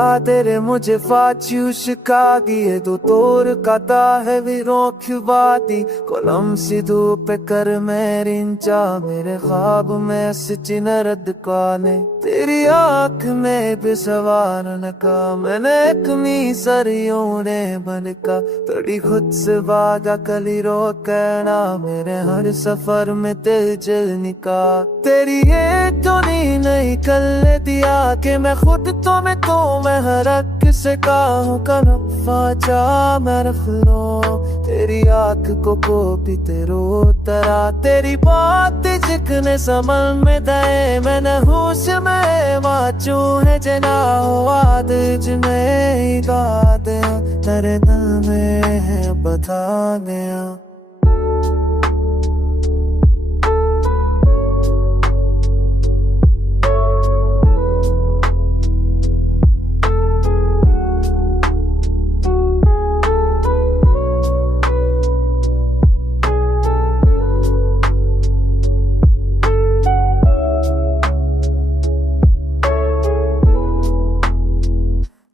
Kadere mujhe faciush kagiye do tor kata hai virokh vati kolam sidhu pe kar merincha mere ख्वाब में सचिन रद काने तेरी आँख में भी सवारन का मैंने कमी सरियों ने बन का तड़ी खुद से वादा कली रो कहना मेरे हर सफर में दिल निका तेरी ये टोनी नहीं कर दिया कि मैं खुद तो मैं हर से काहूँ का नफा जा मैं रख लो तेरी आँख को भी तेरो तरा तेरी बात जिकने समल में दे मैंने होश में वाचू है जना हो आद जिन्हें गा दे तेरे दिल में है बता गया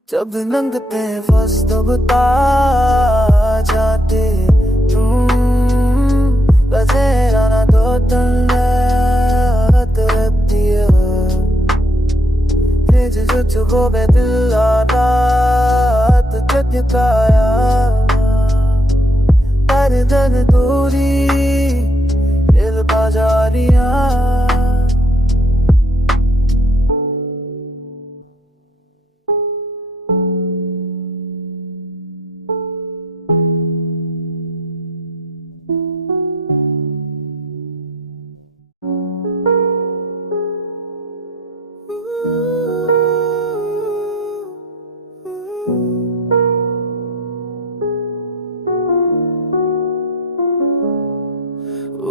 जब नंगते वस्त बता जाते गजेरा ना दो तरती है जो चुगो बे दिल आता जगताया तर दर दूरी दिल बाजारिया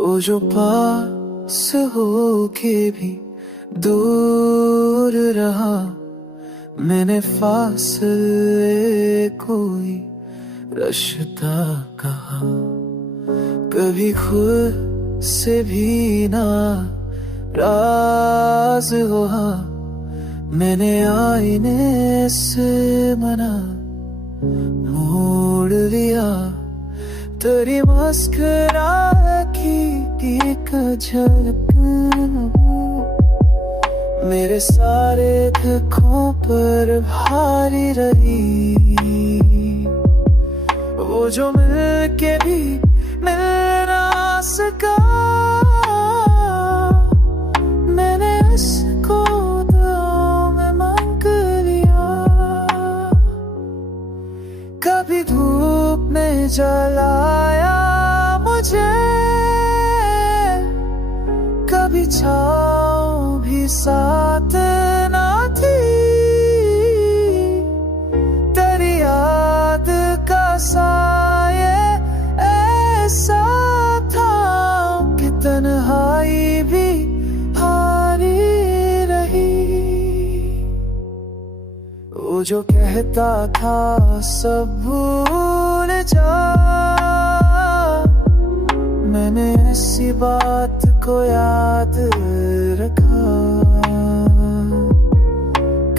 वो जो पास होके भी दूर रहा मैंने फासले कोई रास्ता कहा कभी खुद से भी ना राज हुआ मैंने आईने से मना मोड़ लिया तेरी मुस्कुरा की एक झलक मेरे सारे दुखों पर भारी रही वो जो मिल के भी मिल ना सका मैंने इसको दुआओं में मांग लिया कभी धूप में जलाया मुझे कभी छाँव भी साथ ना थी तेरी याद का साये ऐसा था कि तन्हाई भी हारी रही वो जो कहता था सब भूल जा मैंने ऐसी बात को याद रखा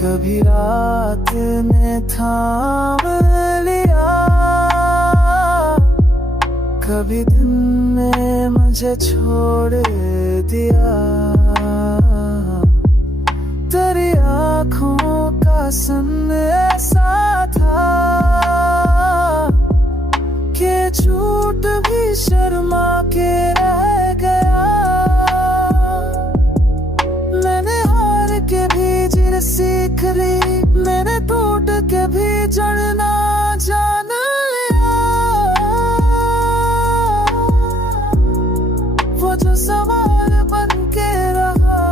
कभी रात ने थाम लिया कभी दिन ने मुझे छोड़ दिया तेरी आँखों का सन ऐसा था कि झूठ भी शर्मा के रह गया मैंने हार के भी जीत सीख ली मैंने टूट के भी चढ़ना जान लिया वो जो सवाल बन के रहा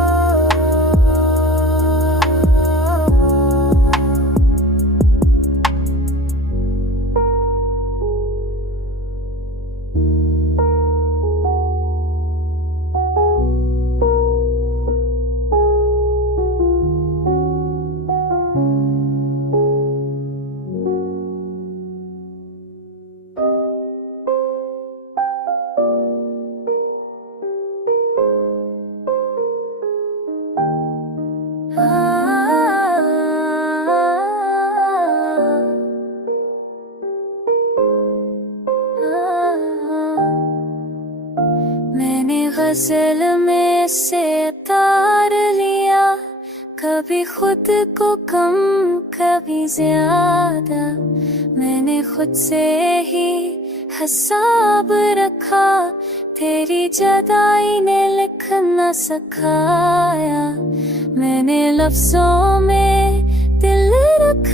गजल में से तार लिया, कभी खुद को कम कभी ज्यादा। मैंने खुद से ही हिसाब रखा, तेरी जुदाई ने लिख न सिखाया। मैंने लफ्जों में दिल रख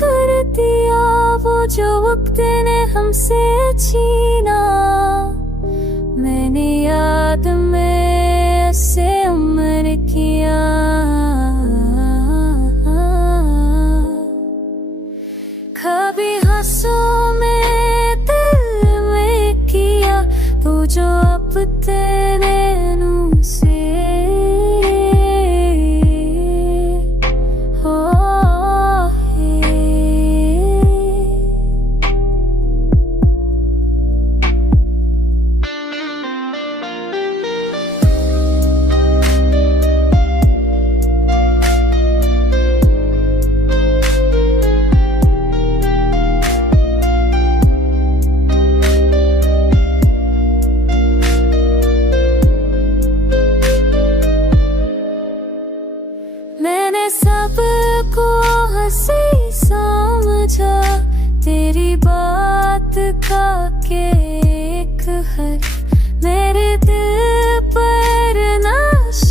दिया, वो जो वक्त ने हमसे छीना। मैंने याद में से उम्र किया, कभी हंसों में दिल में किया, तू जो अब तेरे मुंह से हो है। मैंने सबको हंसी समझा, तेरी बात का के एक हर्फ मेरे दिल पर नक्श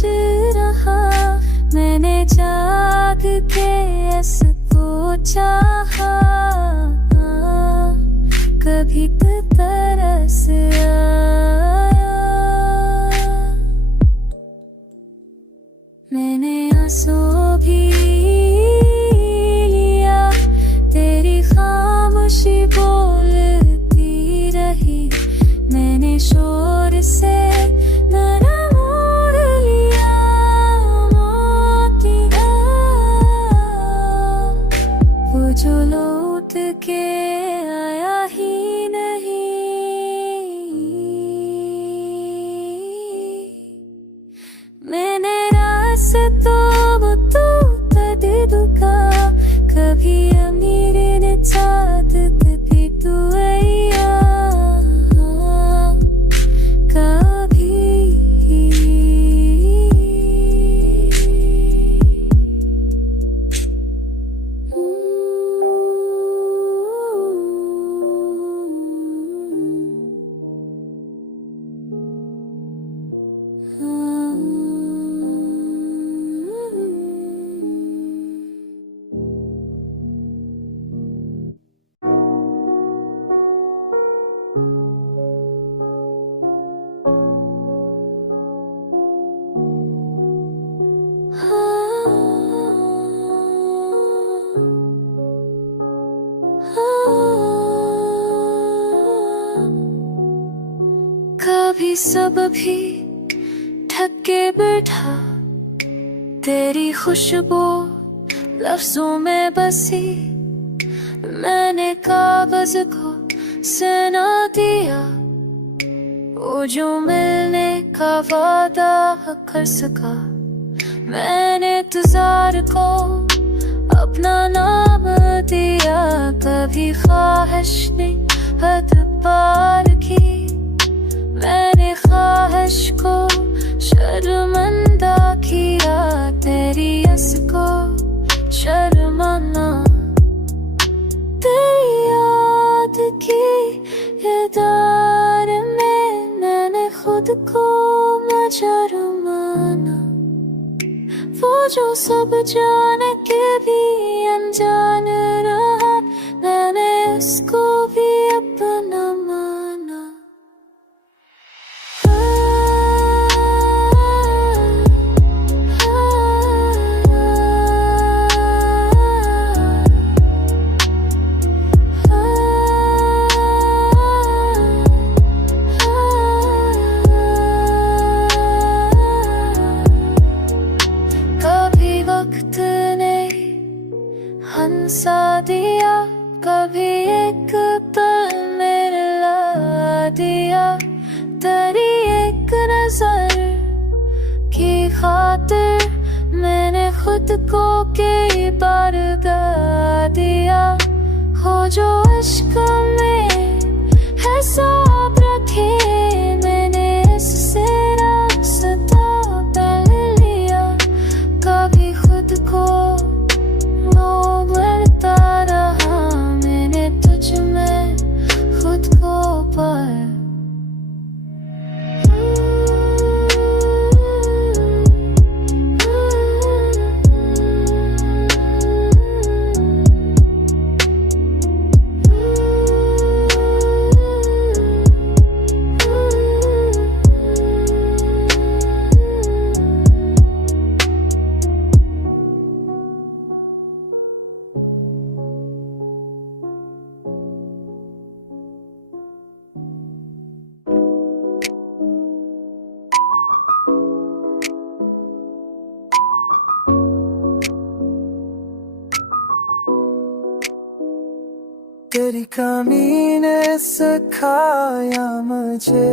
रहा। मैंने जाग के इसको चाहा, कभी तरस आया। मैंने आंसू भी लिया, तेरी खामोशी बोलती रही। मैंने शोर से नरम मोड़ लिया, मोतिया वो जो लौट के आया ही नहीं। मैंने तो तू दुका, कभी अमीर ने चाँद कभी तू आया, कभी कभी सब भी ढक के बैठा, तेरी खुशबू लफ्जों में बसी। मैंने कागज को सना दिया, वो जो मिलने का वादा कर सका। मैंने इंतजार को अपना नाम दिया, कभी ख्वाहिश ने हद पार की। मैंने ख्वाहिश को शर्मिंदा किया, तेरी हंस को शर्माना। तेरी याद की इदार में मैंने खुद को मजरूम माना। वो जो सब जान के भी अनजान रहा, मैंने उसको भी अपना माना। हंसा दिया, कभी एक पल मिला दिया। तेरी एक नजर की खातिर मैंने खुद को कई बार गा दिया। हो जो इश्क में है सब रखे, मैंने इससे रास्ता तेरी कमी ने सिखाया मुझे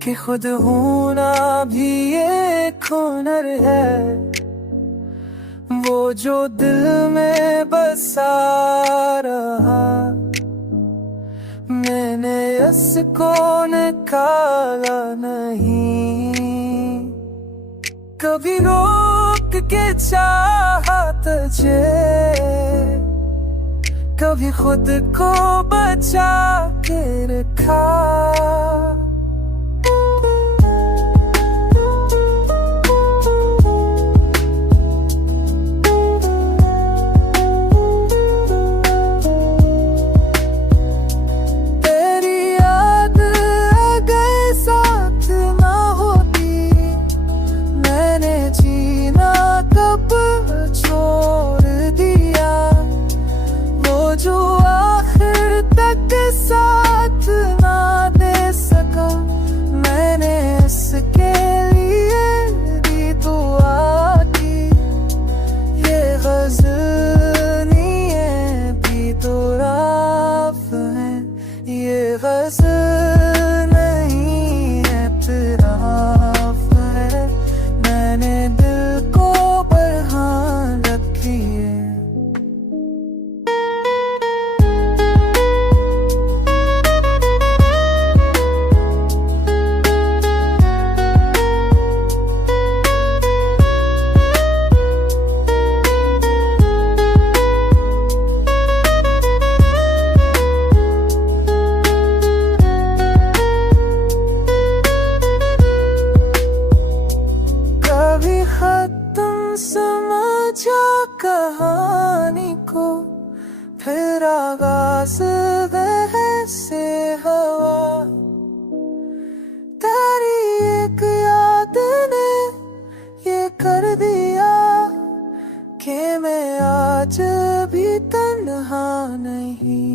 कि खुद होना भी एक हुनर है, वो जो दिल में बसा रहा मैंने इसको निकाला नहीं। कभी रोक के चाहा तुझे, कभी खुद को बचा के रखा। जो आखिर तक साथ ना दे सका, मैंने इसके लिए भी दुआ की। ये गज़ल नहीं है भी तो राफ है, ये गज़ल नहीं है इत्तराफ है, मैंने दिल को बरहान रखी है। समझा कहानी को, फिर आगाज़ से हवा। तेरी एक याद ने ये कर दिया कि मैं आज भी तन्हा नहीं।